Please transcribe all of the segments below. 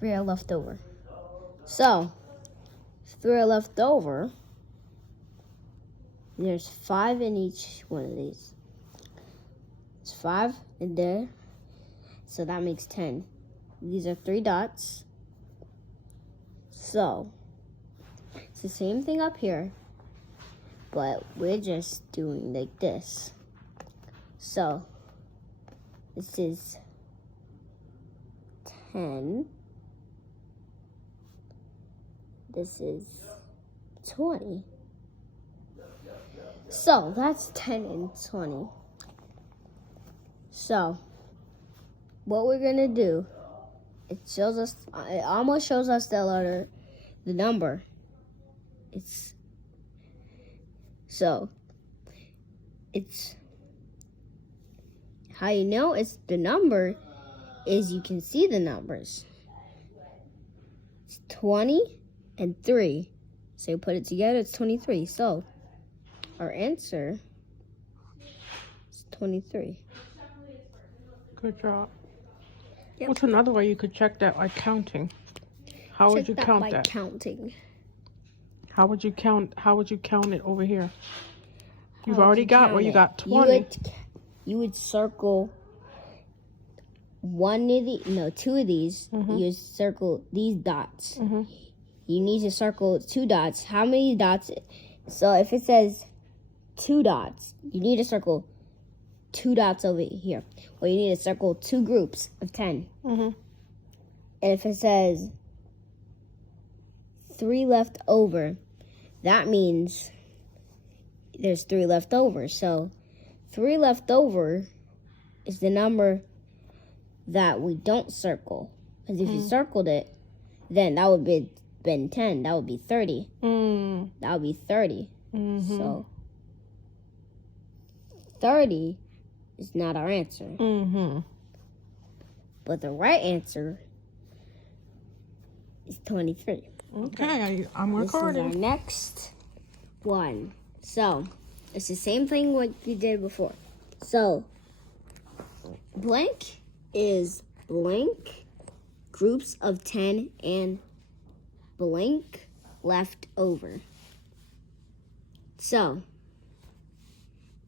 3 are left over. So, 3 are left over. There's 5 in each one of these. It's 5 in there. So that makes 10. These are 3 dots. So, it's the same thing up here, but we're just doing like this. So, this is 10. This is 20. So, that's 10 and 20. So, what we're going to do, it almost shows us the number. It's how you know it's the number is you can see the numbers. It's 20 and 3. So you put it together, it's 23. So our answer is 23. Good job. Yep. What's another way you could check that, like counting? How would you count that? Counting. How would you count it over here? You've already got where you got 20. You would circle two of these. Mm-hmm. You would circle these dots. Mm-hmm. You need to circle 2 dots. How many dots? So if it says 2 dots, you need to circle 2 dots over here. Or you need to circle 2 groups of 10. Mm-hmm. And if it says 3 left over, that means there's 3 left over. So 3 left over is the number that we don't circle. Because if you circled it, then that would be been 10. That would be 30. That would be 30. Mm-hmm. So 30 is not our answer. Mm-hmm. But the right answer is 23. Okay, I'm recording. This is our next one. So, it's the same thing what we did before. So, blank is blank, groups of 10, and blank left over. So,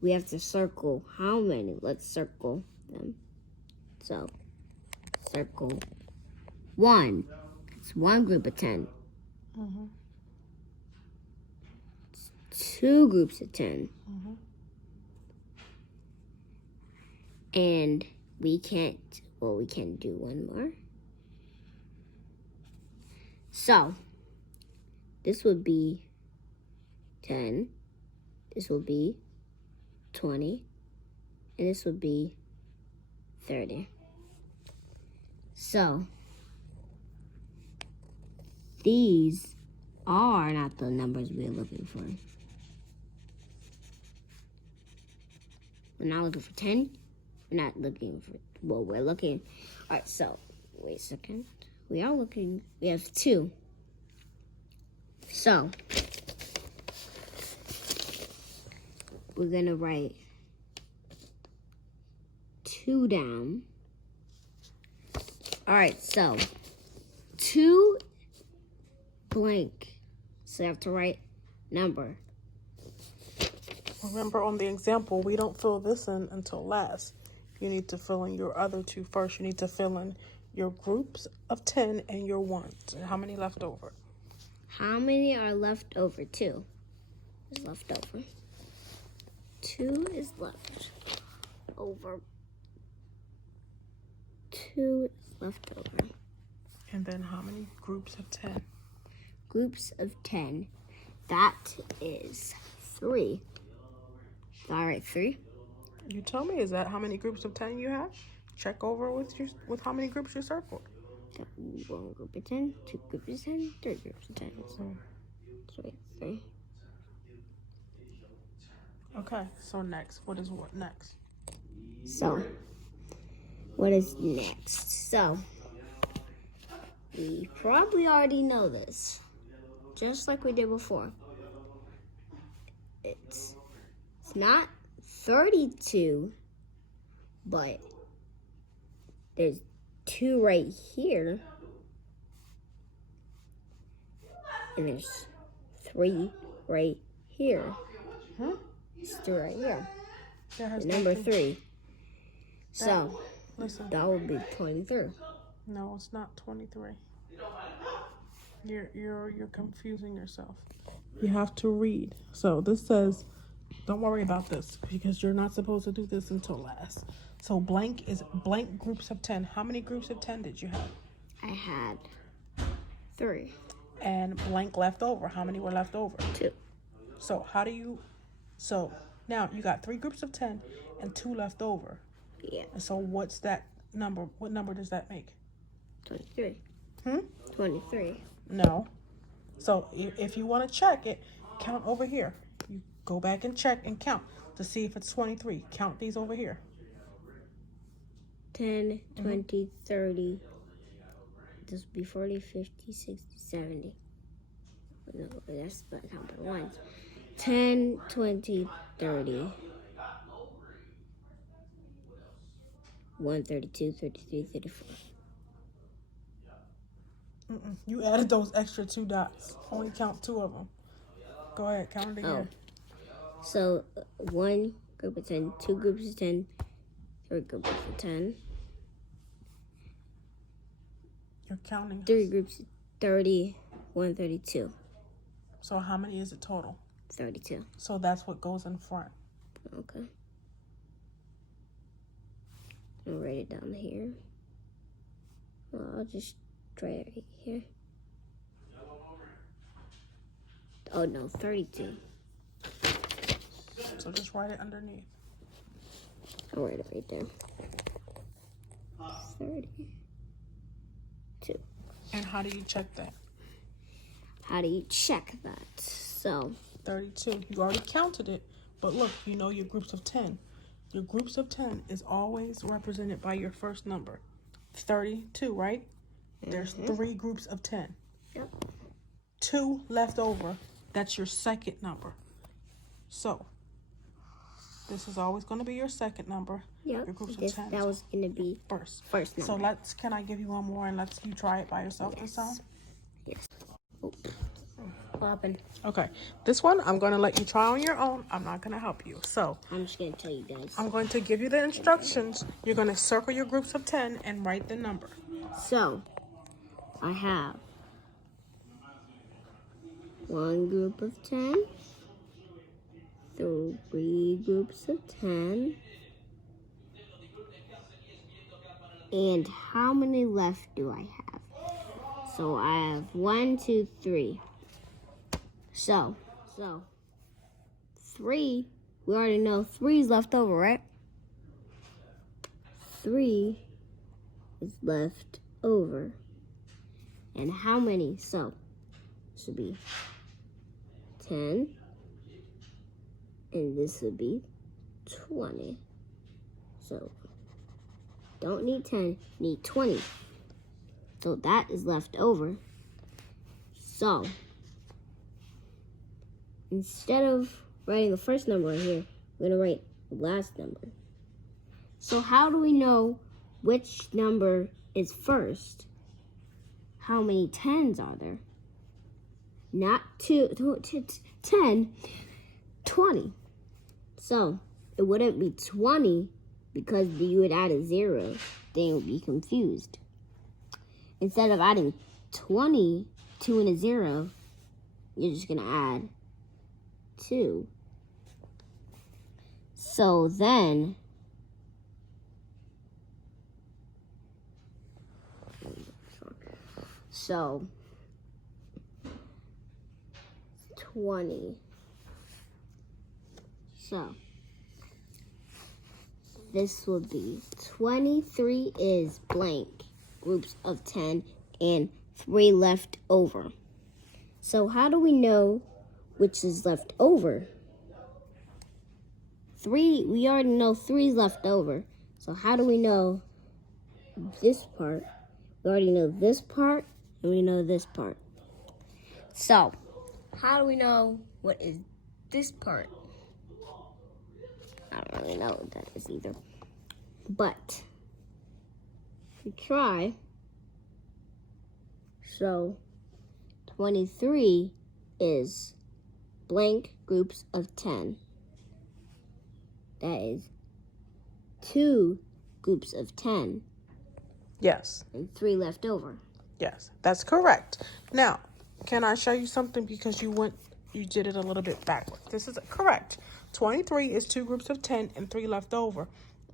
we have to circle how many. Let's circle them. So, circle 1. It's 1 group of 10. Mm-hmm. 2 groups of 10. Mm-hmm. And we can do one more. So, this would be 10. This will be 20. And this would be 30. So, these are not the numbers we're looking for. We're not looking for 10. We're not looking for, we're looking. All right, so, wait a second. We have 2. So, we're going to write 2 down. All right, so 2 blank. So you have to write number. Remember on the example, we don't fill this in until last. You need to fill in your other 2 first. You need to fill in your groups of 10 and your ones. And how many left over? How many are left over? 2 is left over. 2 is left over. 2 is left over. And then how many groups of 10? Groups of 10. That is 3. So I write 3. You tell me, is that how many groups of 10 you have? Check over with how many groups you circled. 1 group of 10, 2 groups of 10, 3 groups of 10. So 3. Okay, so next. What next? So, what is next? So, we probably already know this. Just like we did before. It's not 32, but there's 2 right here. And there's 3 right here. Hmm? It's 3 right here. That has Number nothing- 3. So, Listen. that would be 23. No, it's not 23. You're confusing yourself. You have to read. So this says, don't worry about this because you're not supposed to do this until last. So blank is blank groups of 10. How many groups of 10 did you have? I had 3. And blank left over. How many were left over? 2. So now you got 3 groups of 10 and 2 left over. Yeah. And so what's that number? What number does that make? 23. 23. No. So if you want to check it, count over here. You go back and check and count to see if it's 23. Count these over here. 10, 20, 30. This would be 40, 50, 60, 70. No, that's but number 1. 10, 20, 30. 1, 32, 33, 34. You added those extra 2 dots. Only count 2 of them. Go ahead, count it again. So 1 group of 10, 2 groups of 10, 3 groups of 10, You're counting. 3 groups of 30, 1, 32. So how many is it total? 32. So that's what goes in front. Okay. I'll write it down here. Well, I'll just try it right here. Oh no, 32. So just write it underneath. I'll write it right there. 32. And how do you check that? How do you check that? So 32. You already counted it. But look, you know your groups of 10. Your groups of 10 is always represented by your first number. 32, right? There's 3 groups of 10. Yep. 2 left over. That's your second number. So this is always going to be your second number. Yep. Your groups of This, 10 that was gonna be first. first number. So can I give you one more and let's you try it by yourself this time? Yes. Oh. What happened? Okay. This one I'm going to let you try on your own. I'm not going to help you. So I'm just gonna tell you guys. I'm going to give you the instructions. You're going to circle your groups of 10 and write the number. So I have 1 group of 10, 3 groups of 10, and how many left do I have? So I have 1, 2, 3. So 3, we already know 3 is left over, right? 3 is left over. And how many? So this would be 10, and this would be 20. So don't need 10, need 20. So that is left over. So instead of writing the first number right here, we're gonna write the last number. So how do we know which number is first? How many 10s are there? Not 10, 20. So it wouldn't be 20 because you would add a 0. Then you would be confused. Instead of adding 20, 2 and a 0, you're just going to add 2. So then So 20. So this will be 23 is blank groups of 10 and 3 left over. So how do we know which is left over? 3, we already know 3 is left over. So how do we know this part? We already know this part and we know this part. So how do we know what is this part? I don't really know what that is either. But we try. So 23 is blank groups of 10. That is 2 groups of 10 Yes. and 3 left over. Yes, that's correct. Now, can I show you something because you did it a little bit backwards. This is correct. 23 is 2 groups of 10 and 3 left over.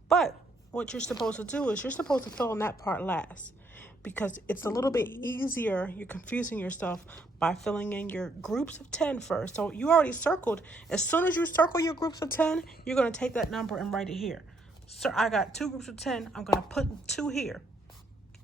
But what you're supposed to do is you're supposed to fill in that part last because it's a little bit easier. You're confusing yourself by filling in your groups of 10 first. So you already circled. As soon as you circle your groups of 10, you're going to take that number and write it here. So I got 2 groups of 10. I'm going to put 2 here.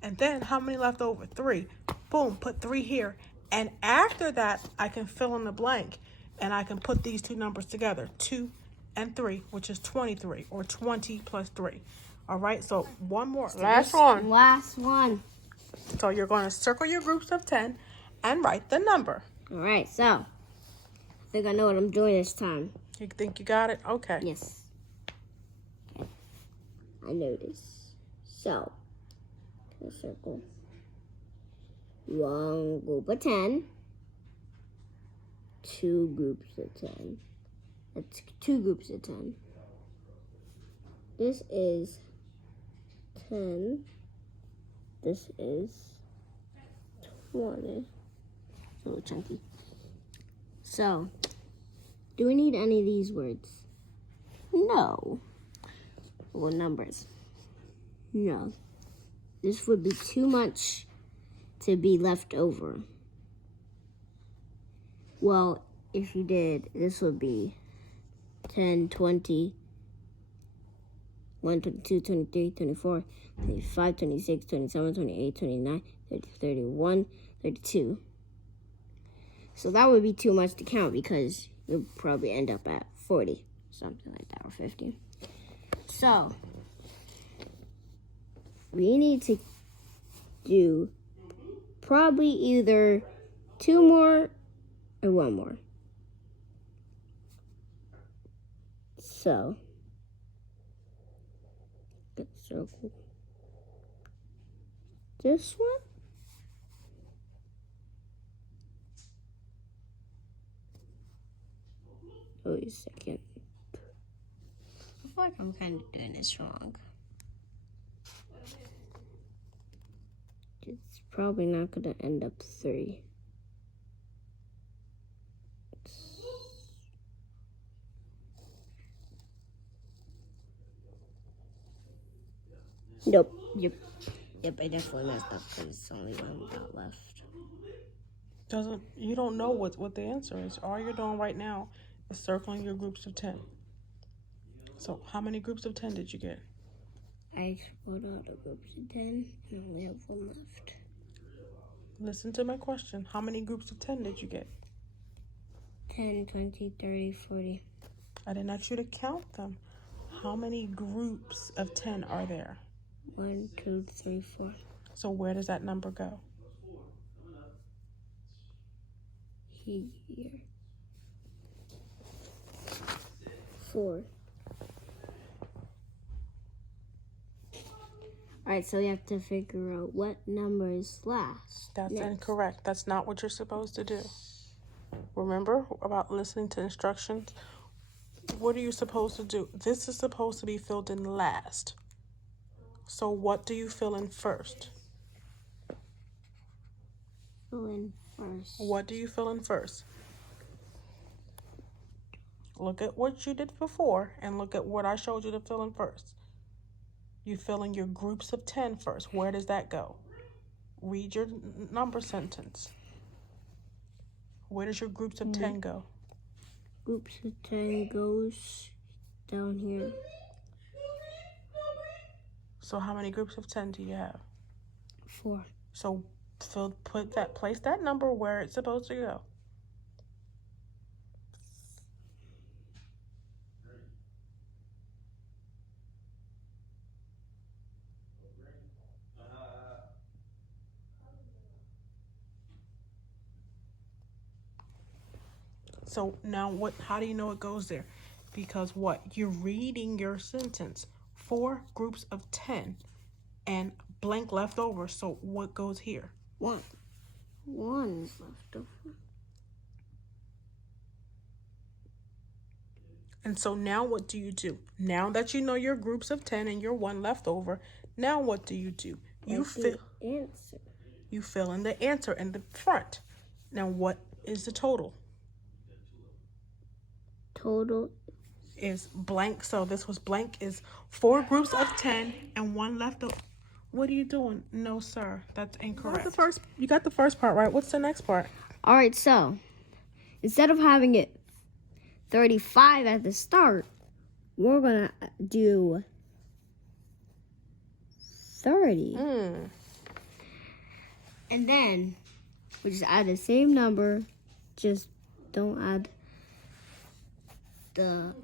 And then how many left over? 3. Boom, put 3 here. And after that, I can fill in the blank. And I can put these 2 numbers together, 2 and 3, which is 23, or 20 plus 3. All right, so one more. Last one. Last one. So you're going to circle your groups of 10 and write the number. All right, so I think I know what I'm doing this time. You think you got it? Okay. Yes. Okay. I know this. So, a circle. 1 group of 10. 2 groups of 10. That's 2 groups of 10. This is 10. This is 20. It's a little chunky. So, do we need any of these words? No. Or numbers? No. This would be too much to be left over. Well, if you did, this would be 10, 20, 1, 22, 23, 24, 25, 26, 27, 28, 29, 30, 31, 32. So that would be too much to count because you'll probably end up at 40, something like that, or 50. So, we need to do probably either 2 more or 1 more. So, let's circle this one. Wait a second. I feel like I'm kind of doing this wrong. It's probably not going to end up 3. Nope. Yep, I definitely messed up because it's only 1 we got left. You don't know what the answer is. All you're doing right now is circling your groups of 10. So how many groups of 10 did you get? I scored all the groups of 10 and only have 1 left. Listen to my question. How many groups of 10 did you get? 10, 20, 30, 40. I didn't ask you to count them. How many groups of 10 are there? 1, 2, 3, 4. So where does that number go? Here. 4. Alright, so we have to figure out what number is last. That's next. incorrect. That's not what you're supposed to do. Remember about listening to instructions? What are you supposed to do? This is supposed to be filled in last. So what do you fill in first? Fill in first. What do you fill in first? Look at what you did before and look at what I showed you to fill in first. You fill in your groups of 10 first. Where does that go? Read your number sentence. Where does your groups of 10 go? Groups of 10 goes down here. So how many groups of 10 do you have? 4. So place that number where it's supposed to go. So now how do you know it goes there? Because you're reading your sentence. 4 groups of 10 and blank left over. So what goes here? 1. 1 is left over. And so now what do you do? Now that you know your groups of 10 and your 1 left over, now what do? You The answer. you fill in the answer in the front. Now what is the total? Total Is blank. So this was blank is 4 groups of 10 and 1 left over. What are you doing? No, sir. That's incorrect. You got the first part right. What's the next part? All right, so instead of having it 35 at the start, we're going to do 30. And then we just add the same number, just don't add the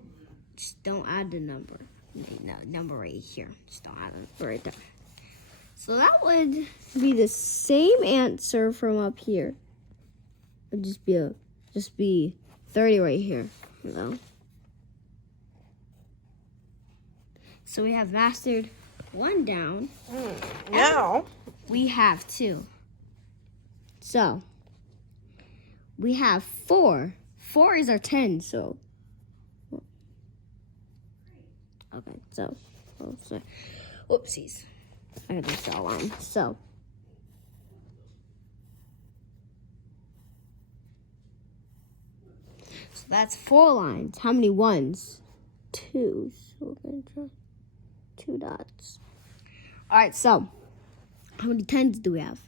number. No, number right here. Just don't add it right there. So that would be the same answer from up here. It'd just be 30 right here, you know. So we have mastered 1 down. Now We have 2. So we have 4. 4 is our 10, so okay, so sorry. Whoopsies. I got this all on. So that's 4 lines. How many ones? 2. So we're gonna draw 2 dots. Alright, so how many 10s do we have?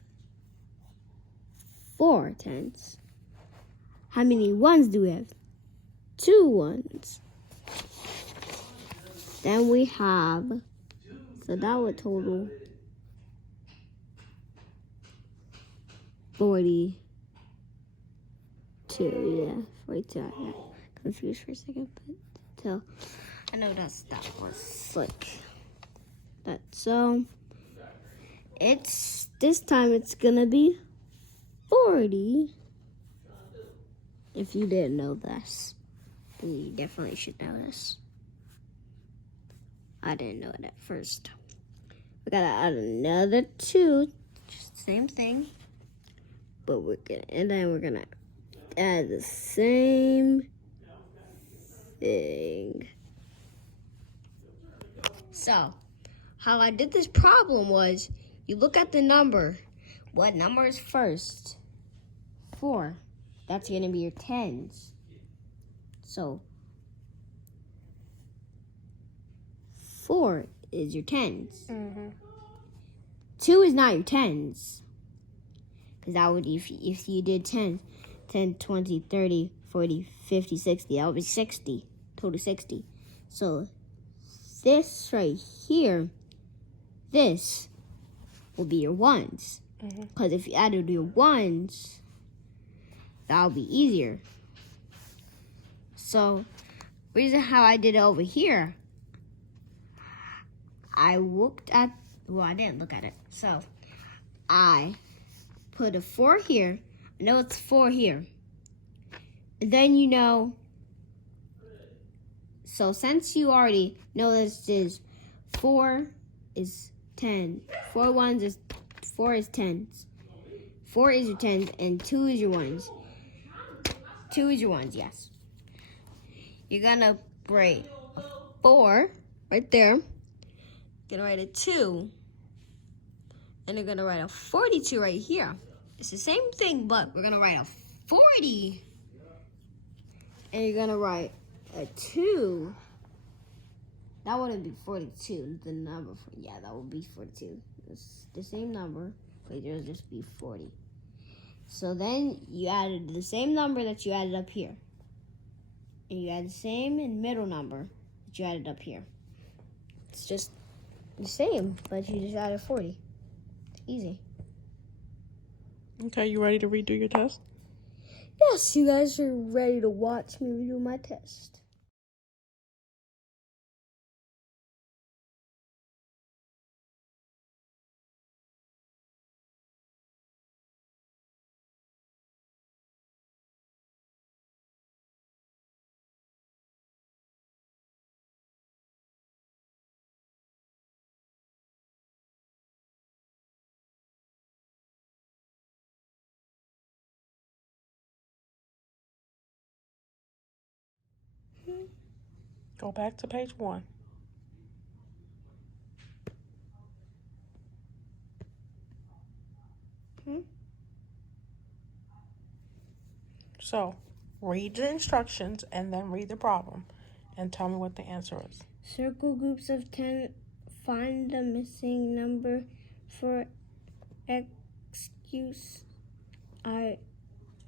4 10s. How many 1s do we have? 2 1s. Then we have, so that would total 42. Yeah, 42. I got confused for a second, but so I know that was like that. So this time it's gonna be 40. If you didn't know this, then you definitely should know this. I didn't know it at first. We gotta add another 2, just same thing. But we're gonna add the same thing. So, how I did this problem was, you look at the number. What number is first? 4. That's gonna be your 10s. So 4 is your 10s. 2 is not your 10s. Because that would, if you did 10, 20, 30, 40, 50, 60, that would be 60. Total 60. So this right here, this will be your 1s. Because if you added your 1s, that would be easier. So, reason how I did it over here, I didn't look at it. So, I put a 4 here. I know it's 4 here. And then so since you already know this is 4 is 10. 4 1s is 4 is 10s. 4 is your 10s and 2 is your 1s. 2 is your 1s, yes. You're gonna write 4 right there. You're gonna write a 2. And you're gonna write a 42 right here. It's the same thing, but we're gonna write a 40. And you're gonna write a 2. That wouldn't be 42, the number. That would be 42. It's the same number, but it'll just be 40. So then you added the same number that you added up here. And you add the same middle number that you added up here. It's just the same, but you just added 40. It's easy. Okay, you ready to redo your test? Yes, you guys are ready to watch me redo my test. Go back to page 1. So, read the instructions and then read the problem and tell me what the answer is. Circle groups of 10. Find the missing number for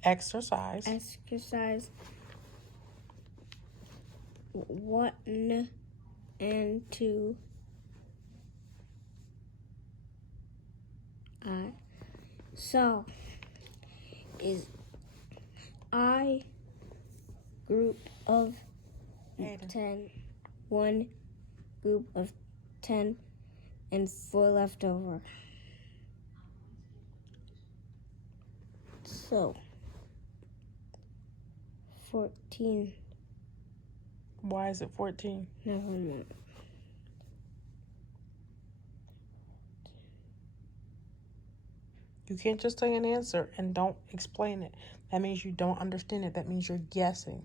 Exercise. exercise 1 and 2. So, is I group of 10, 1 group of 10, and 4 left over. So, 14. Why is it 14? Never mind. You can't just say an answer and don't explain it. That means you don't understand it. That means you're guessing.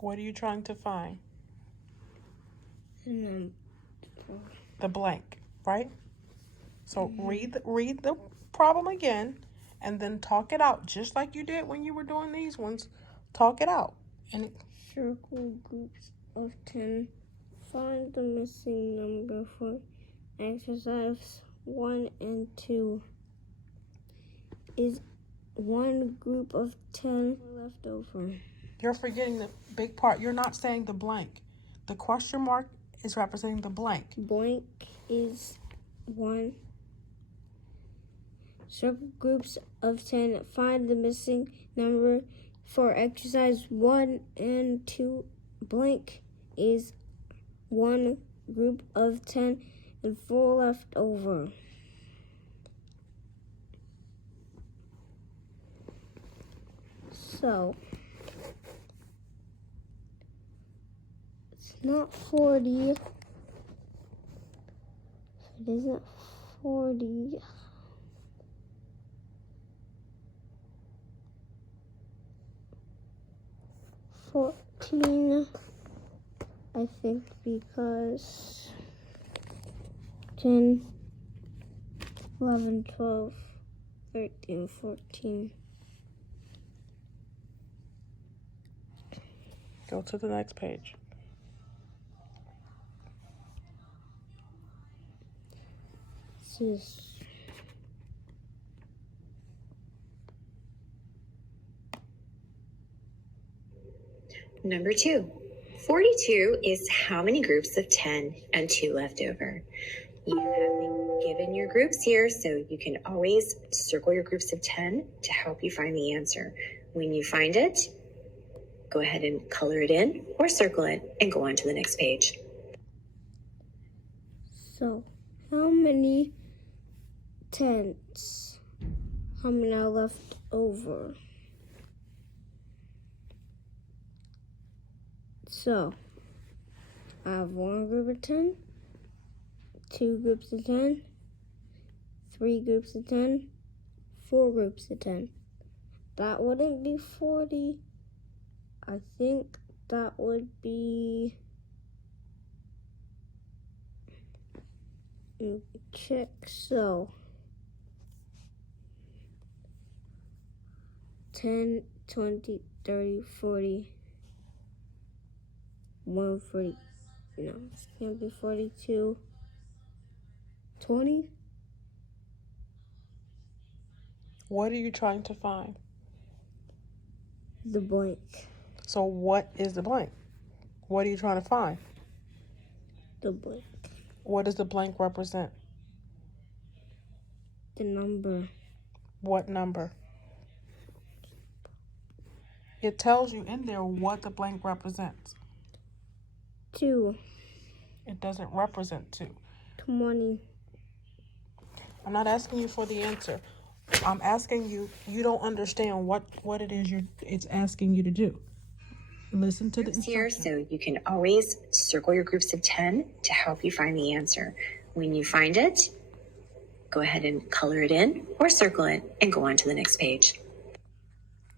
What are you trying to find? The blank, right? So read the problem again and then talk it out just like you did when you were doing these ones. Talk it out. And Circle groups of 10. Find the missing number for exercise 1 and 2. Is 1 group of 10 left over? you're forgetting the big part. You're not saying the blank. The question mark is representing the blank. Blank is 1. Circle groups of 10. Find the missing number for exercise 1 and 2. Blank is 1 group of 10 and 4 left over. So, it's not 40. If it isn't 40, $14, I think, because 10, 11, 12, 13, 14. Go to the next page. This is Number 2. 42 is how many groups of 10 and 2 left over? You have been given your groups here, so you can always circle your groups of 10 to help you find the answer. When you find it, go ahead and color it in or circle it and go on to the next page. So, how many tens? How many are left over? So, I have 1 group of 10, 2 groups of 10, 3 groups of 10, 4 groups of 10. That wouldn't be 40. I think that would be... check. So 10, 20, 30, 40, 140. No, this can't be 42. 20? What are you trying to find? The blank. So what is the blank? What are you trying to find? The blank. What does the blank represent? The number. What number? It tells you in there what the blank represents. 2. It doesn't represent 2. 20. I'm not asking you for the answer. I'm asking you, you don't understand what it is it's asking you to do. Listen to the here, instructions. so you can always circle your groups of 10 to help you find the answer. When you find it, go ahead and color it in or circle it and go on to the next page.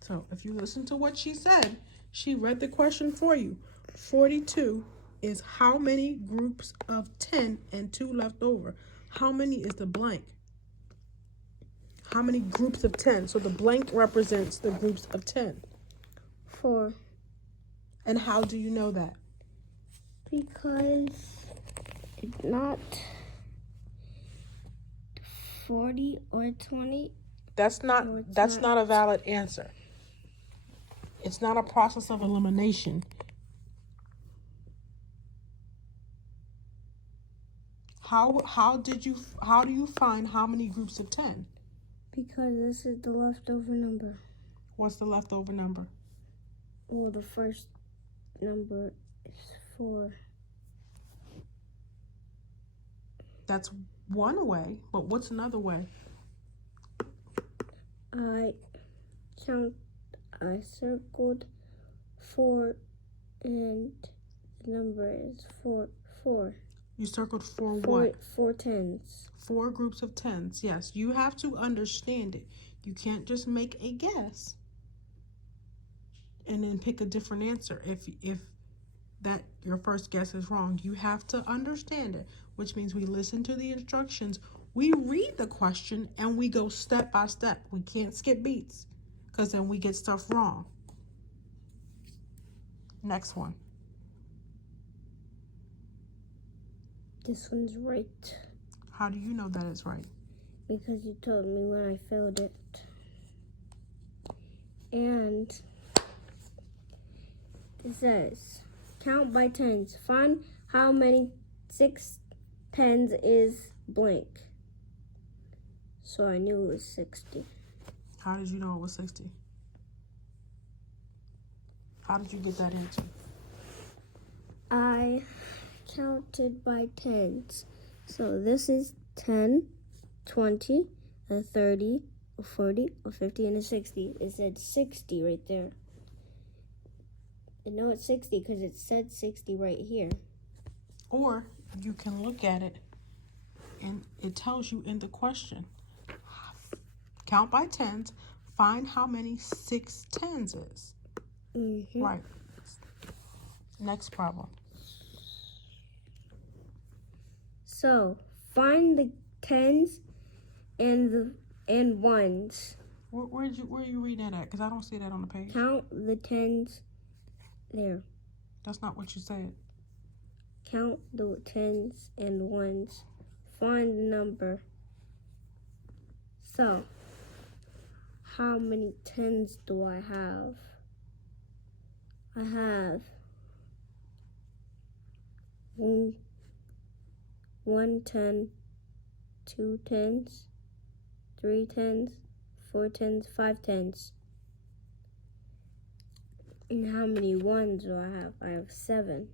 So if you listen to what she said, she read the question for you. 42 is how many groups of 10 and 2 left over? How many is the blank? How many groups of 10? So the blank represents the groups of 10. 4. And how do you know that? Because it's not 40 or 20. That's No, it's not a valid answer. It's not a process of elimination. How do you find how many groups of 10? Because this is the leftover number. What's the leftover number? Well, the first number is 4. That's one way, but what's another way? I circled 4 and the number is 4. You circled four what? 4 tens. 4 groups of 10s. Yes, you have to understand it. You can't just make a guess and then pick a different answer if that your first guess is wrong. You have to understand it, which means we listen to the instructions, we read the question, and we go step by step. We can't skip beats because then we get stuff wrong. Next one. This one's right. How do you know that it's right? Because you told me when I filled it. And it says, count by tens. Find how many 6 tens is blank. So I knew it was 60. How did you know it was 60? How did you get that answer? I counted by tens. So this is 10, 20, a 30, a 40, a 50, and a 60. It said 60 right there. I know it's 60 because it said 60 right here. Or you can look at it and it tells you in the question. Count by tens, find how many 6 tens is. Mm-hmm. Right. Next problem. So find the tens and ones. Where are you reading that at? Because I don't see that on the page. Count the tens there. That's not what you said. Count the tens and ones. Find the number. So, how many tens do I have? I have 1 10, 2 tens, 3 tens, 4 tens, 5 tens. And how many ones do I have? I have 7.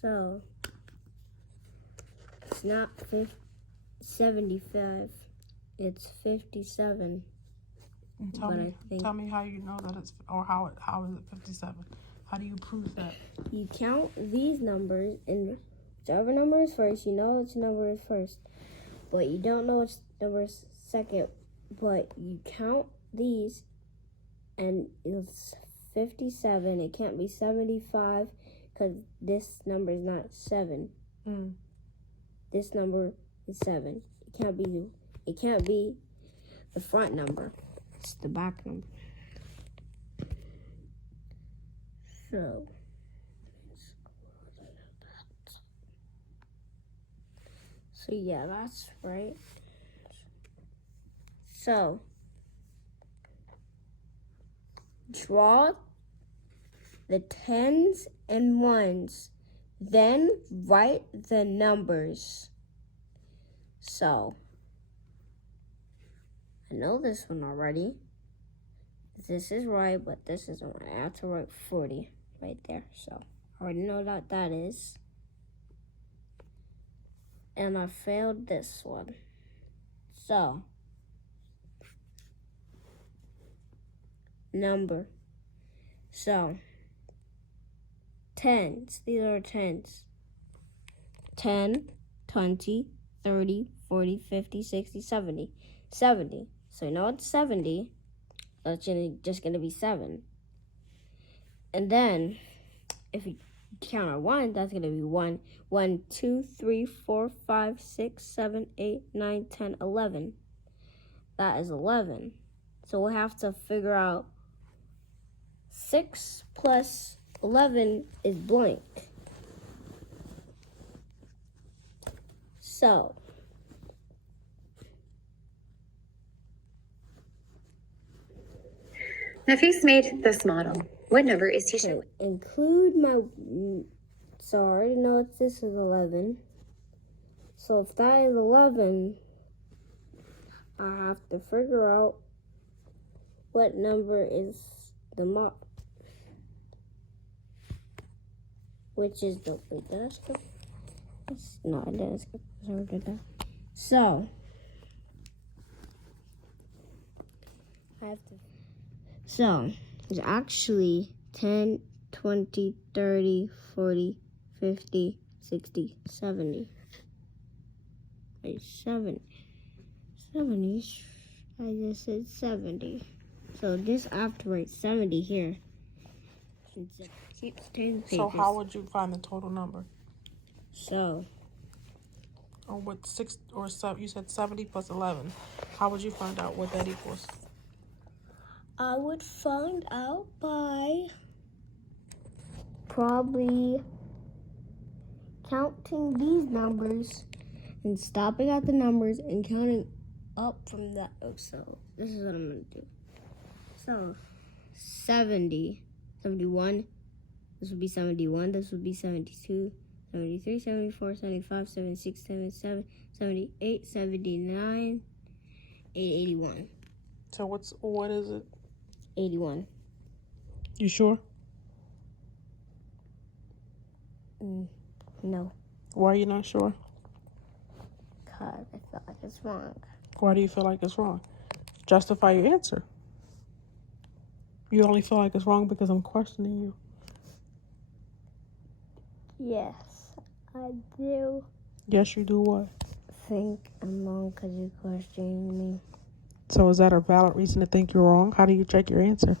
So, it's not 75. It's 57. And tell me how you know that it's, or how is it 57? How do you prove that? You count these numbers, and whichever number is first, you know which number is first. But you don't know which number is second. But you count these, and it's 57. It can't be 75 because this number is not 7. This number is 7. It can't be the front number. It's the back number. So yeah, that's right. So draw the tens and ones, then write the numbers. So I know this one already. This is right, but this isn't right. I have to write 40 right there. So I already know what that is. And I failed this one. So number So, tens. These are tens. 10, 20, 30, 40, 50, 60, 70. 70. So, you know it's 70. That's just going to be 7. And then, if you count on 1, that's going to be 1. 1, 2, 3, 4, 5, 6, 7, 8, 9, 10, 11. That is 11. So we'll have to figure out 6 plus 11 is blank. So, Nafis made this model. What number is he showing? include my... So I already know this is 11. So if that is 11, I have to figure out what number is the mod. Which is the... Wait, did I skip? No, I didn't skip. Sorry, did that. So, I have to... So, it's actually 10, 20, 30, 40, 50, 60, 70. Wait, 70. 70. I just said 70. So this I have to write 70 here. So how would you find the total number? So, Or what 6 or 7? You said 70 plus 11. How would you find out what that equals? I would find out by probably counting these numbers and stopping at the numbers and counting up from that. Oh, so this is what I'm going to do. So 70, 71, this would be 71, this would be 72, 73, 74, 75, 76, 77, 78, 79, 81. So what is it? 81. You sure? No, Why are you not sure? because I feel like it's wrong. Why do you feel like it's wrong? Justify your answer. You only feel like it's wrong because I'm questioning you. Yes, I do Yes, you do what? think I'm wrong because you're questioning me. So is that a valid reason to think you're wrong? How do you check your answer?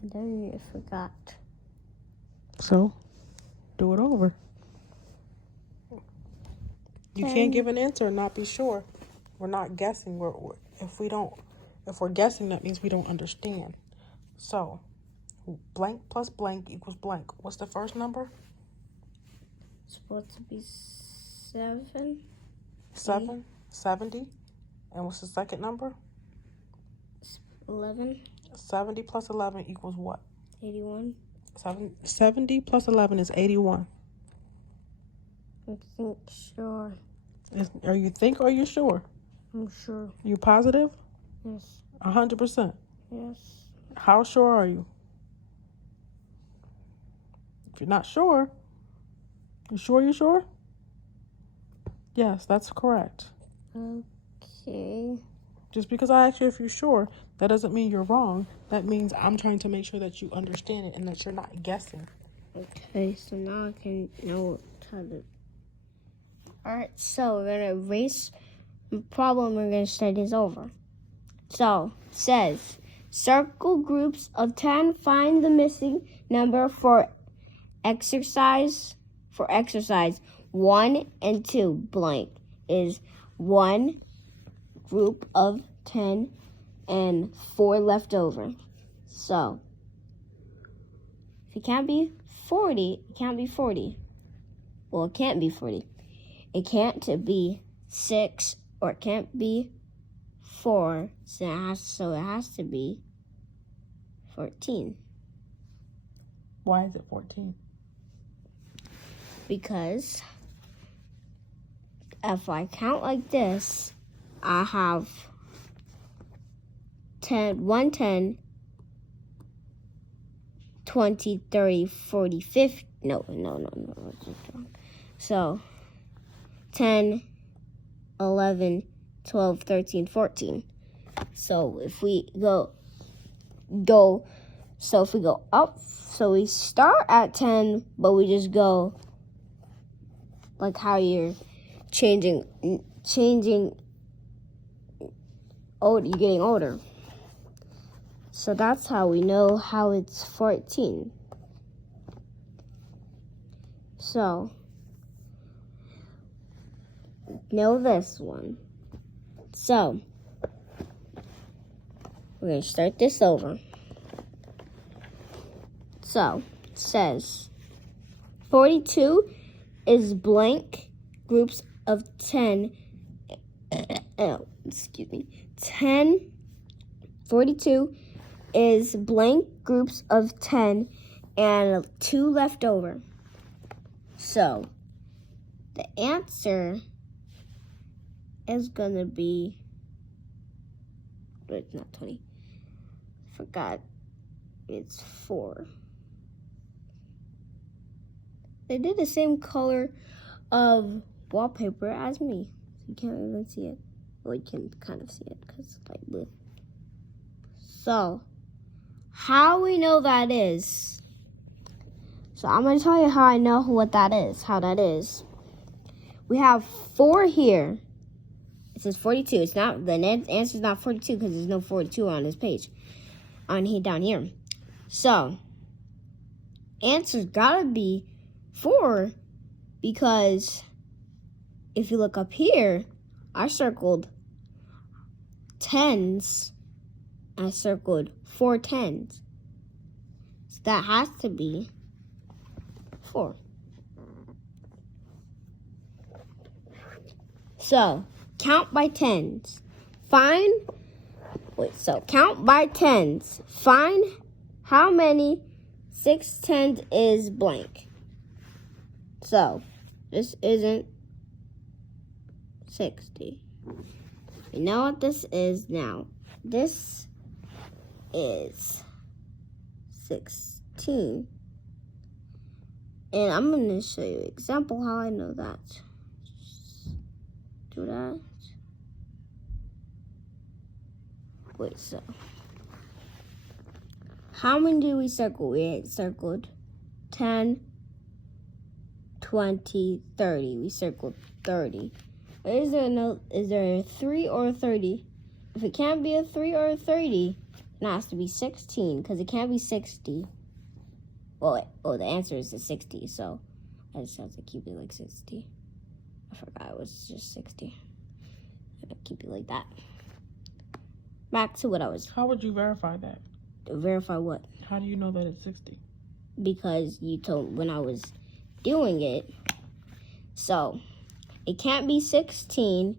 And then you forgot. So, do it over. You can't give an answer and not be sure. We're not guessing. If we're guessing, that means we don't understand. So, blank plus blank equals blank. What's the first number? It's supposed to be 7. 7, 70. And what's the second number? 11. 70 plus 11 equals what? 81. 70 plus 11 is 81. I think sure. Are you think or are you sure? I'm sure. You positive? Yes. 100%. Yes. How sure are you? If you're not sure, you sure? Yes, that's correct. Okay. Just because I asked you if you're sure, that doesn't mean you're wrong. That means I'm trying to make sure that you understand it and that you're not guessing. Okay, so now I can know how to... Alright, so we're going to erase the problem. We're going to start this over. So, it says, circle groups of 10, find the missing number for exercise 1 and 2 blank is 1 group of 10 and 4 left over. So, if it can't be 40, it can't be 40. Well, it can't be 40. It can't be 6 or it can't be 4. So it has to be 14. Why is it 14? Because if I count like this, I have 110, 20, 30, 40, 50. No. So 10, 11, 12, 13, 14. So if we go So if we go up, so we start at 10, but we just go like how you're changing, old, you're getting older. So that's how we know how it's 14. So, know this one. So, we're going to start this over. So, it says 42 is blank groups of 10. Oh, excuse me. 42 is blank groups of 10 and 2 left over. So, the answer is going to be, but it's not 20. I forgot. It's 4. They did the same color of wallpaper as me. You can't even see it. Well, you can kind of see it because it's light blue. So, how we know that is. So, I'm going to tell you how I know what that is, how that is. We have 4 here. It says 42. It's not, the answer is not 42 because there's no 42 on this page. Down here. So, answer's got to be 4 because if you look up here, I circled 10s. I circled 4 10s. So that has to be 4. So, count by 10s. Count by 10s. Find how many 6 10s is blank. So, this isn't 60. You know what this is now. This is 16. And I'm going to show you an example how I know that. Do that. Wait, so. How many did we circle? We circled 10, 20, 30. We circled 30. Is there a 3 or a 30? If it can't be a 3 or a 30, it has to be 16 because it can't be 60. Well, the answer is a 60, so I just have to keep it like 60. I forgot it was just 60. I'll keep it like that. Back to what I was. How would you verify that? Verify what? How do you know that it's 60? Because you told when I was doing it. So, it can't be 16,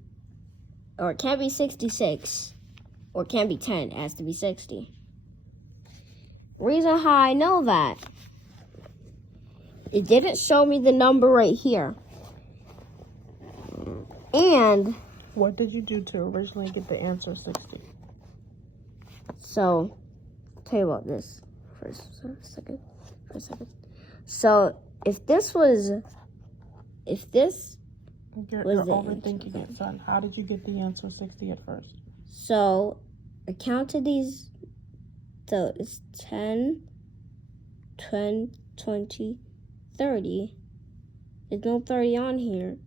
or it can't be 66, or it can't be 10. It has to be 60. Reason how I know that, it didn't show me the number right here. And what did you do to originally get the answer 60? So, tell you about this for a second. So, if this was You're the overthinking it, son. How did you get the answer 60 at first? So, I counted these. So, it's 10, 20, 30. There's no 30 on here.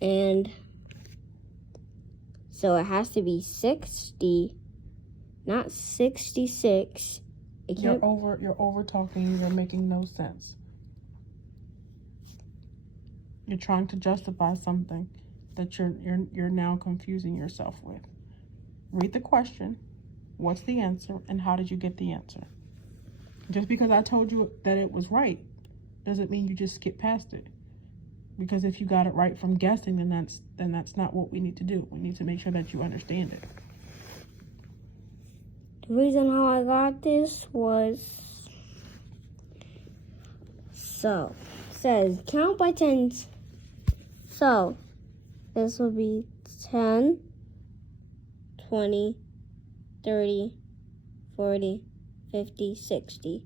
And so it has to be 60, not 66. You're over talking. You're making no sense. You're trying to justify something that you're now confusing yourself with. Read the question. What's the answer, and how did you get the answer? Just because I told you that it was right doesn't mean you just skip past it. Because if you got it right from guessing, then that's not what we need to do. We need to make sure that you understand it. The reason how I got this was, so, it says count by tens. So, this will be 10, 20, 30, 40, 50, 60.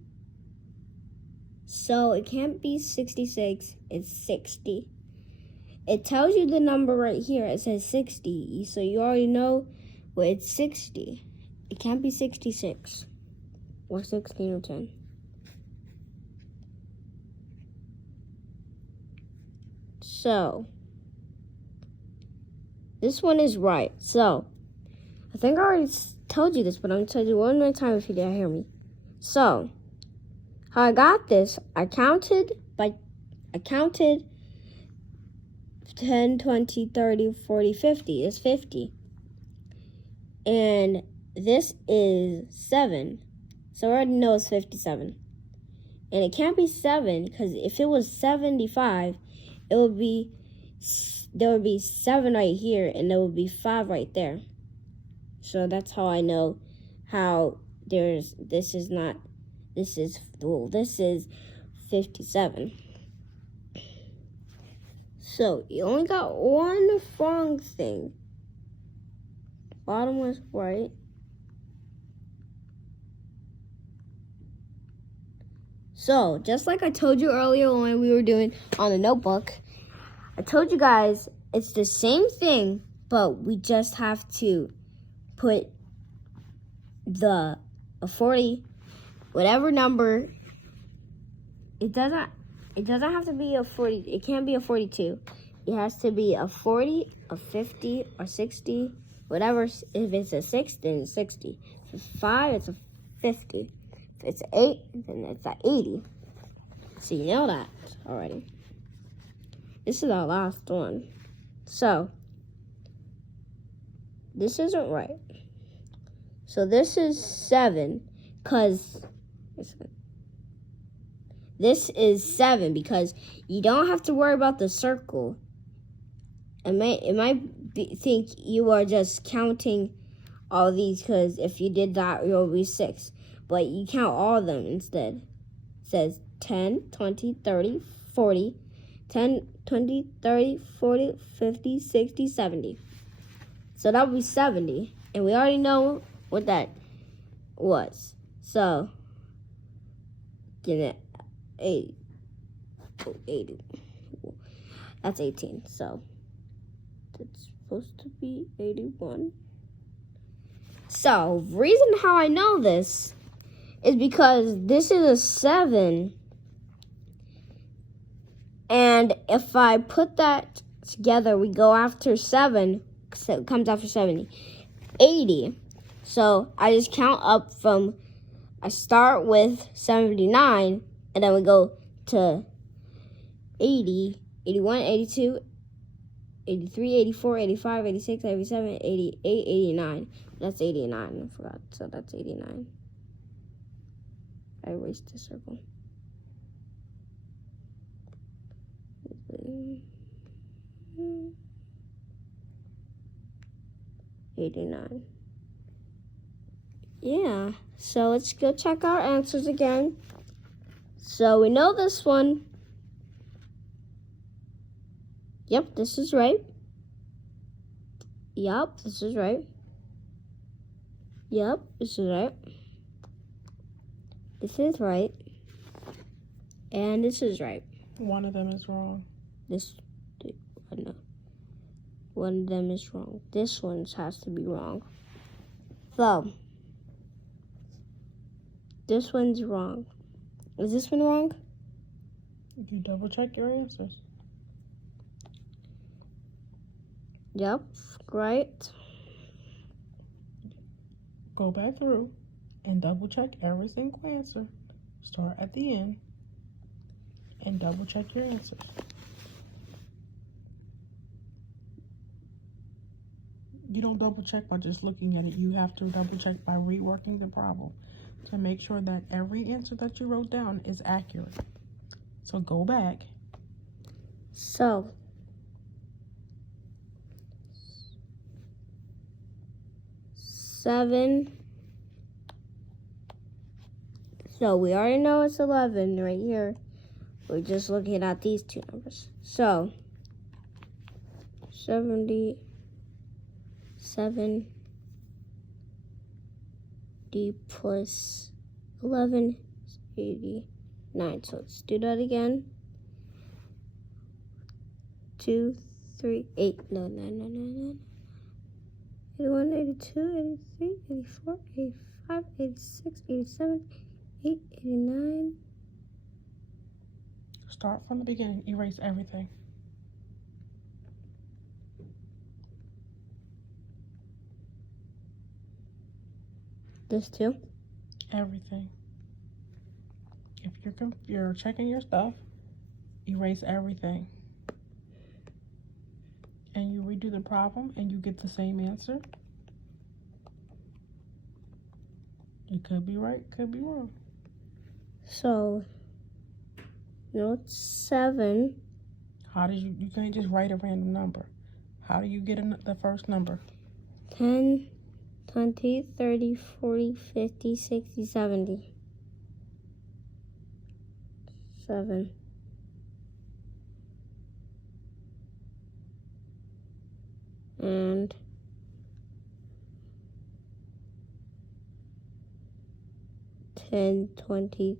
So it can't be 66, it's 60. It tells you the number right here. It says 60, so you already know, well, it's 60. It can't be 66. or 16 or 10. So, this one is right. So, I think I already told you this, but I'm going to tell you one more time if you didn't hear me. So, how I got this, I counted 10, 20, 30, 40, 50. It's 50. And this is 7. So I already know it's 57. And it can't be 7 because if it was 75, there would be 7 right here and there would be 5 right there. So that's how I know how this is 57. So you only got one wrong thing. Bottom was right. So, just like I told you earlier when we were doing on the notebook, I told you guys it's the same thing, but we just have to put the 40, whatever number. It doesn't have to be a 40. It can't be a 42. It has to be a 40, a 50, or 60, whatever. If it's a 6, then it's 60. If it's 5, it's a 50. If it's 8, then it's an 80. So you know that already. This is our last one. So, this isn't right. So this is 7, because this is 7 because you don't have to worry about the circle. It might think you are just counting all these because if you did that, it will be 6. But you count all of them instead. It says 10, 20, 30, 40, 10, 20, 30, 40, 50, 60, 70. So that would be 70. And we already know what that was. So, get it. 80. That's 18. So, it's supposed to be 81. So, reason how I know this is because this is a 7. And if I put that together, we go after 7, so it comes after 70. 80. So I just count up from, I start with 79, and then we go to 80, 81, 82, 83, 84, 85, 86, 87, 88, 89. That's 89, I forgot. So that's 89. I erased the circle. 89. Yeah, so let's go check our answers again. So we know this one. Yep, this is right. Yep, this is right. Yep, this is right. This is right. And this is right. One of them is wrong. No. One of them is wrong. This one has to be wrong. So, this one's wrong. Is this one wrong? You double check your answers. Yep, right. Go back through and double check every single answer. Start at the end and double check your answers. You don't double check by just looking at it. You have to double check by reworking the problem to make sure that every answer that you wrote down is accurate. So go back. So, seven. So we already know it's 11 right here. We're just looking at these two numbers. So, 70. 70 plus 11 is 89. So let's do that again. 2, 3, 8, no, 9, 9, 9, 9. 81, 82, 83, 84, 85, 86, 87, 88, 89. Start from the beginning. Erase everything. This too? Everything. If you're checking your stuff, erase everything. And you redo the problem and you get the same answer. It could be right, could be wrong. So, note 7. How did you can't just write a random number. How do you get the first number? 10, 20, 30, 40, 50, 60, 70. 7. And 10, 20.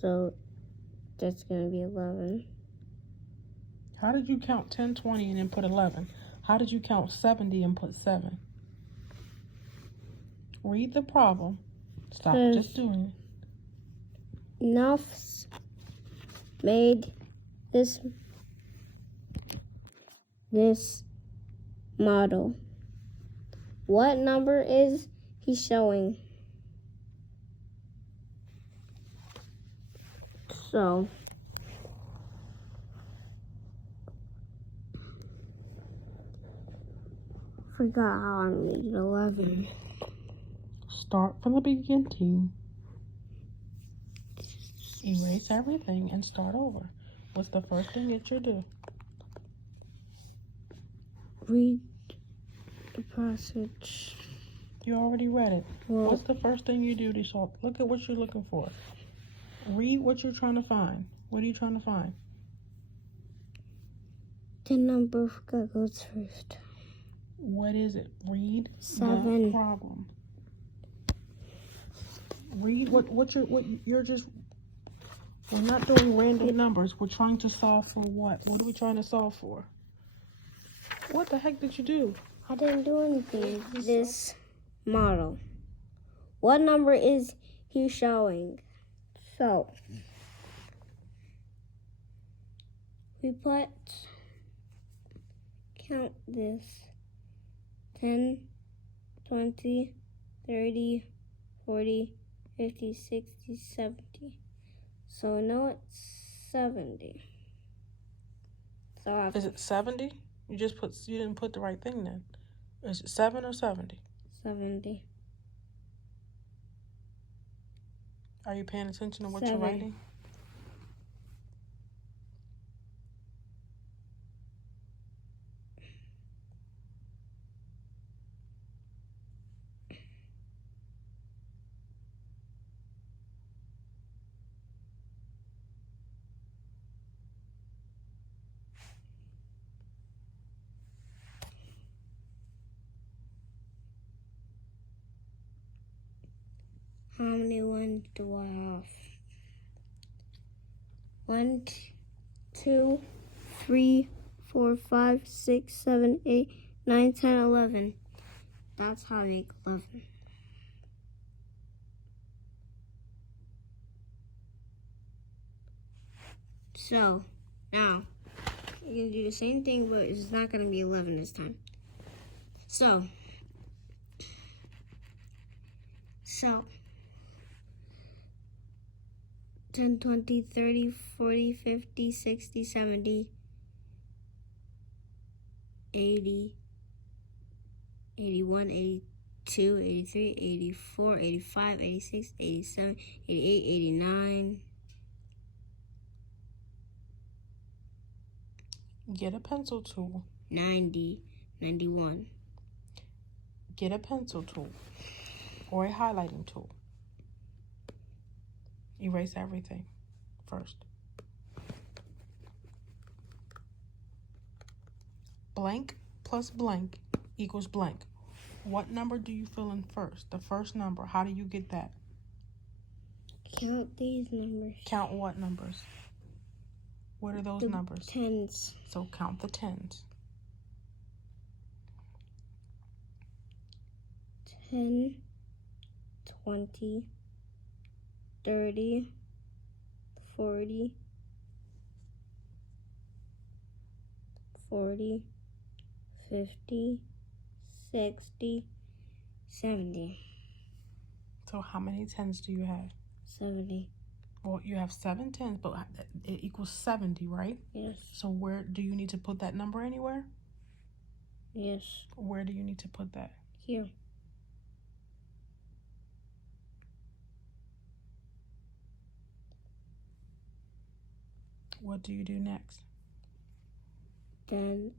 So that's going to be 11. How did you count 10, 20 and then put 11? How did you count 70 and put 7? Read the problem. Stop just doing it. Nuffs made this model. What number is he showing? So forgot how I made it 11. Start from the beginning. Erase everything and start over. What's the first thing that you do? Read the passage. You already read it. Well, What's the first thing you do to solve? Look at what you're looking for. Read what you're trying to find. What are you trying to find? the number that goes first. What is it? Read 7. the problem. Read what you're just. We're not doing random numbers. We're trying to solve for what? What are we trying to solve for? What the heck did you do? I didn't do anything. This model. What number is he showing? So we count this 10, 20, 30, 40, 50, 60, 70. So now it's 70. So Is it 70? You didn't put the right thing then. Is it 7 or 70? 70. Are you paying attention to what 7. you're writing? How many ones do I have? 1, 2, 3, 4, 5, 6, 7, 8, 9, 10, 11. That's how I make 11. So, now, you're going to do the same thing, but it's not going to be 11 this time. So, 10, 20, 30, 40, 50, 60, 70, 80, 81, 82, 83, 84, 85, 86, 87, 88, 89. Get a pencil tool. 90, 91. Get a pencil tool or a highlighting tool. Erase everything first. Blank plus blank equals blank. What number do you fill in first? The first number. How do you get that? Count these numbers. Count what numbers? What are those numbers? Tens. So count the tens. 10, 20, 30, 40, 40, 50, 60, 70. So how many tens do you have? 70. Well, you have 7 tens, but it equals 70, right? Yes. So where do you need to put that number anywhere? Yes. Where do you need to put that? Here. What do you do next? Then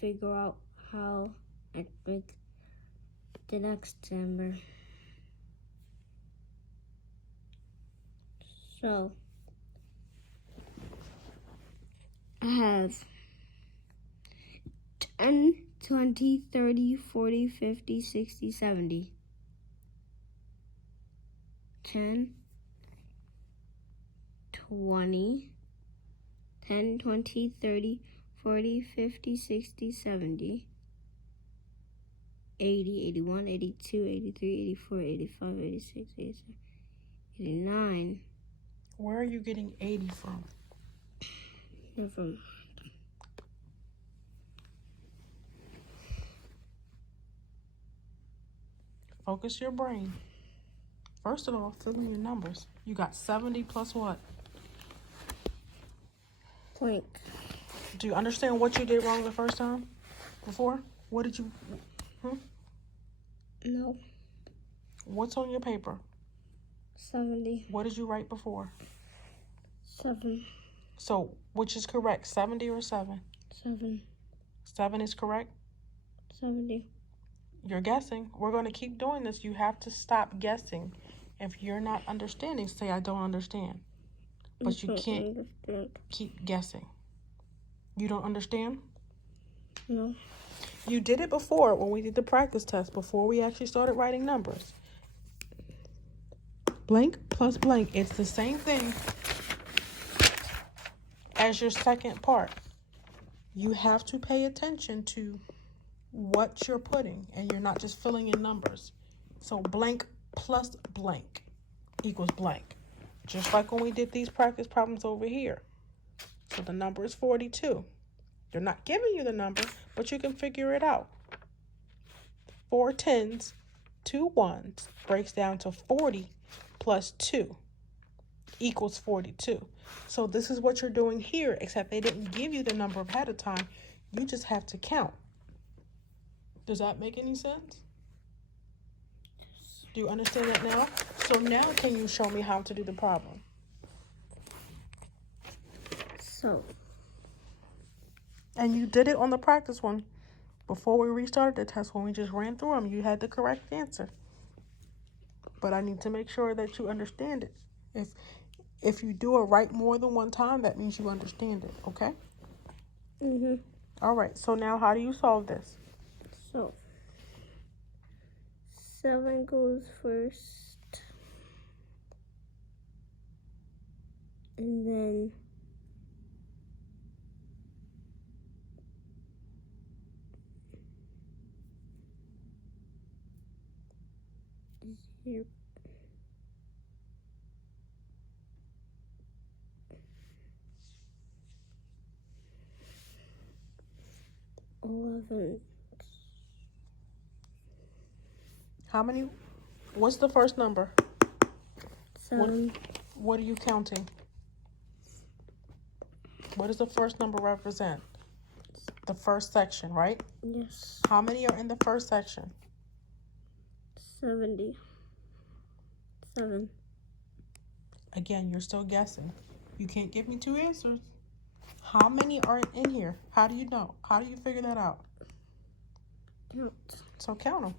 figure out how I make the next number. So I have 10, 20, 30, 40, 50, 60, 70. 10, 20, 10, 20, 30, 40, 50, 60, 70. 80, 81, 82, 83, 84, 85, 86, 87, 89. Where are you getting 80 from? Never mind. Focus your brain. First of all, fill in your numbers. You got 70 plus what? Blank. Do you understand what you did wrong the first time? Before? What did you... No. What's on your paper? 70. What did you write before? 7. So, which is correct, 70 or 7? 7. 7 is correct? 70. You're guessing. We're going to keep doing this. You have to stop guessing. If you're not understanding, say, I don't understand. But you can't keep guessing. You don't understand? No. You did it before when we did the practice test, before we actually started writing numbers. Blank plus blank, it's the same thing as your second part. You have to pay attention to what you're putting, and you're not just filling in numbers. So blank plus blank equals blank. Just like when we did these practice problems over here. So the number is 42. They're not giving you the number, but you can figure it out. 4 tens, 2 ones breaks down to 40 plus 2 equals 42. So this is what you're doing here, except they didn't give you the number ahead of time. You just have to count. Does that make any sense? Do you understand that now? So now can you show me how to do the problem? So. And you did it on the practice one. Before we restarted the test, when we just ran through them, you had the correct answer. But I need to make sure that you understand it. If you do it right more than one time, that means you understand it, okay? All right, so now how do you solve this? So 7 goes first. And then here. How many? What's the first number? 7. What are you counting? What does the first number represent? The first section, right? Yes. How many are in the first section? 70. 7. Again, you're still guessing. You can't give me two answers. How many are in here? How do you know? How do you figure that out? Count. So count them.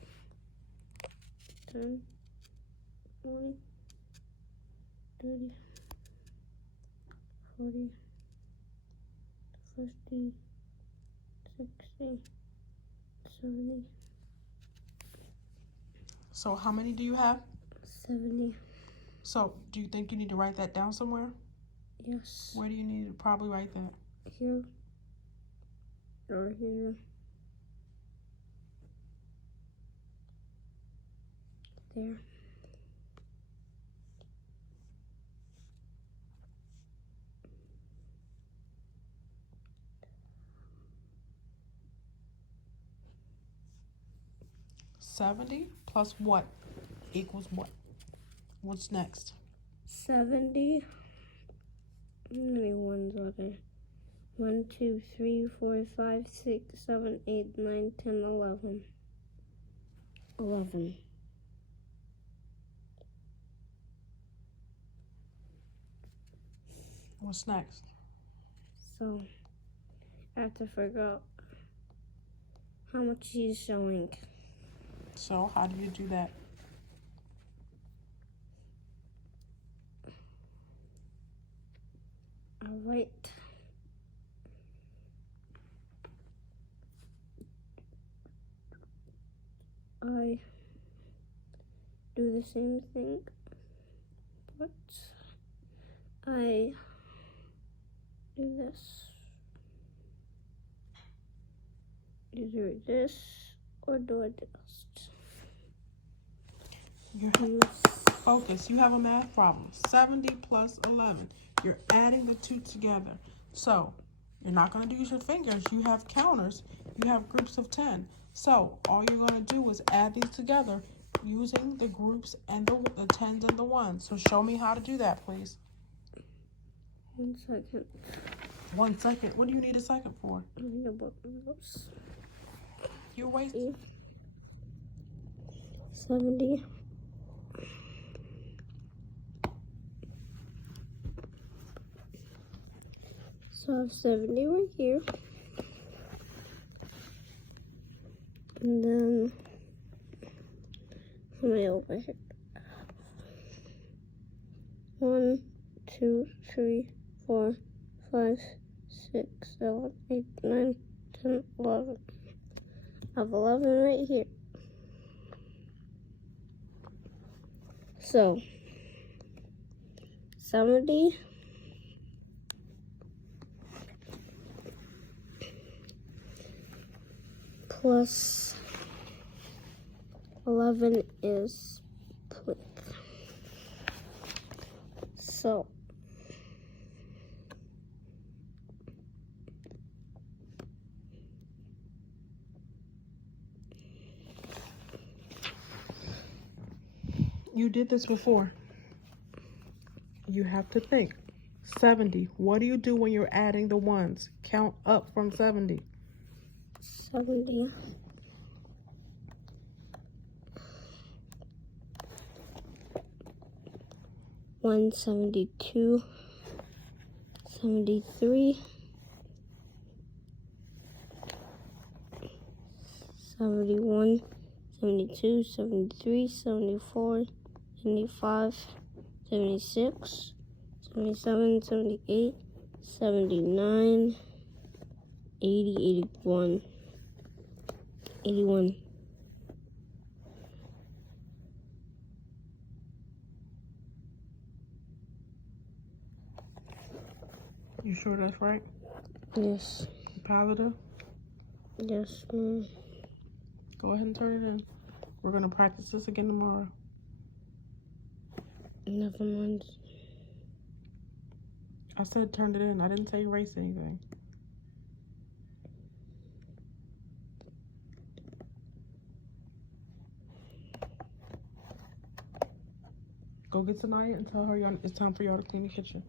10, 20, 30, 40, 50, 60, 70. So how many do you have? 70. So do you think you need to write that down somewhere? Yes. Where do you need to probably write that? Here. Or here. there. $70 plus what equals what? What's next? 70. How many ones are there? 1, 2, 3, 4, 5, 6, 7, 8, 9, 10, 11. 11. What's next? So I have to figure out how much he's showing. So how do you do that? All right. I do the same thing, but I do this. Either this or do this. Focus. You have a math problem. 70 plus 11. You're adding the two together. So you're not going to use your fingers. You have counters. You have groups of 10. So all you're going to do is add these together using the groups and the 10s and the 1s. So show me how to do that, please. 1 second. 1 second. What do you need a second for? I need a book of those. You're wasting. 70. So I have 70 right here. And then how many over here? 1, 2, 3, 4, 5, 6, 7, 8, 9, 10, 11. I have 11 right here. So 70 plus 11 is blank. So You did this before. You have to think. 70. What do you do when you're adding the ones? Count up from 70. 70. 172, 73, 71, 72, 73, 74, 75, 76, 77, 78, 79, 80, 81, 81. You sure that's right? Yes. Positive? Yes, ma'am. Go ahead and turn it in. We're going to practice this again tomorrow. Never mind. I said turn it in. I didn't say erase anything. Go get Sanaya and tell her it's time for y'all to clean the kitchen.